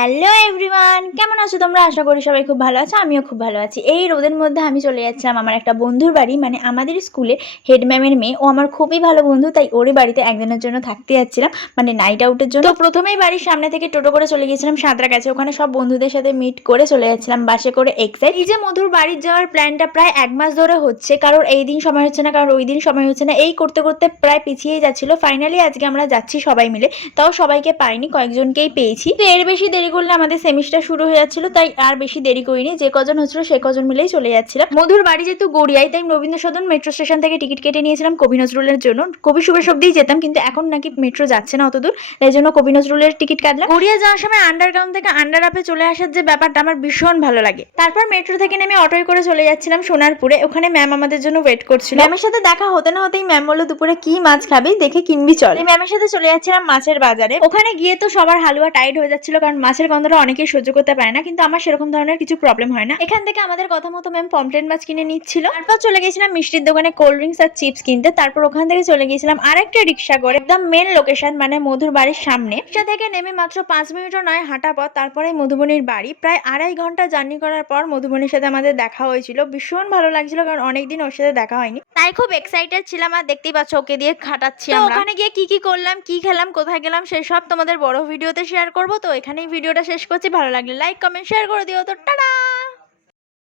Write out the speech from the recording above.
Hello everyone, কেমন আছো তোমরা? আশা করি সবাই খুব ভালো আছো। আমিও খুব ভালো আছি। এই রোদের মধ্যে আমি চলে যাচ্ছিলাম আমার একটা বন্ধুর বাড়ি, মানে আমাদের স্কুলে হেড ম্যামের মেয়ে। ও আমার খুবই ভালো বন্ধু, তাই ওরই বাড়িতে একদিনের জন্য থাকতে যাচ্ছিলাম, মানে নাইট আউটের জন্য। তো প্রথমেই বাড়ির সামনে থেকে টোটো করে চলে গিয়েছিলাম সাঁতরাগাছি। ওখানে সব বন্ধুদের সাথে মিট করে চলে যাচ্ছিলাম বাসে করে এক্সাইড। এই যে মধুর বাড়ি যাওয়ার প্ল্যানটা প্রায় 1 মাস ধরে হচ্ছে, কারণ এই দিন সময় হচ্ছে না, কারণ ওই দিন সময় হচ্ছে না, এই করতে করতে প্রায় পিছিয়েই যাচ্ছিল। ফাইনালি আজকে আমরা যাচ্ছি সবাই মিলে, তাও সবাইকে পাইনি, কয়েকজনকেই পেয়েছি। তো এর বেশি দেরি করলে আমাদের সেমিস্টার শুরু হয়ে যাচ্ছিল, তাই আর বেশি দেরি করিনি। যে কজন হচ্ছিল সে কজন মিলেই চলে যাচ্ছিলাম। মধুর বাড়ি যেহেতু গড়িয়ায়, তাই রবীন্দ্র সদন মেট্রো স্টেশন থেকে টিকিট কেটে নিয়েছিলাম কবি নজরুলের জন্য। কবি সুবেশ অব্দিই যেতাম, কিন্তু এখন নাকি মেট্রো যাচ্ছে না অতদূর, তাই জন্য কবি নজরুলের টিকিট কাটলাম। গড়িয়া যাওয়ার সময় আন্ডারগ্রাউন্ড থেকে আন্ডার আপে চলে আসার যে ব্যাপারটা আমার ভীষণ ভালো লাগে। তারপর মেট্রো থেকে নেমে অটোয় করে চলে যাচ্ছিলাম সোনারপুরে। ওখানে ম্যাম আমাদের জন্য ওয়েট করছিল। ম্যামের সাথে দেখা হতে না হতেই ম্যাম বললো দুপুরে কি মাছ খাবি, দেখে কিনবি চল। ম্যামের সাথে চলে যাচ্ছিলাম মাছের বাজারে। ওখানে গিয়ে তো সবার হালুয়া টাইট হয়ে যাচ্ছিল, কারণ মাছের গন্ধটা অনেকেই সহ্য করতে পারে না, কিন্তু আমার সেরকম ধরনের কিছু প্রবলেম হয় না। এখান থেকে আমাদের কথা মতো ম্যাম পমফ্রেট মাছ কিনে নিচ্ছিল। তারপর চলে গেছিলাম মিষ্টির দোকানে কোল্ড ড্রিঙ্কস আর চিপস কিনতে। তারপর ওখান থেকে চলে গেছিলাম আরেকটা রিক্সা করে একদম মেন লোকেশন, মানে মধুর বাড়ির সামনে। রিক্সা থেকে নেমে মাত্র 5 মিনিটও নয় হাঁটা পথ, তারপরে মধুবনির বাড়ি। প্রায় 2.5 ঘন্টা জার্নি করার পর মধুবনির সাথে আমাদের দেখা হয়েছিল। ভীষণ ভালো লাগছিল, কারণ অনেকদিন ওর সাথে দেখা হয়নি, তাই খুব এক্সাইটেড ছিলাম। আর দেখতেই পাচ্ছ ওকে দিয়ে খাটাচ্ছি আমরা। ওখানে গিয়ে কি কি করলাম, কি খেলাম, কোথায় গেলাম, সেসব তোমাদের বড় ভিডিওতে শেয়ার করবো। তো এখানেই ভিডিওটা শেষ করছি। ভালো লাগলে লাইক কমেন্ট শেয়ার করে দিও। তো টাটা।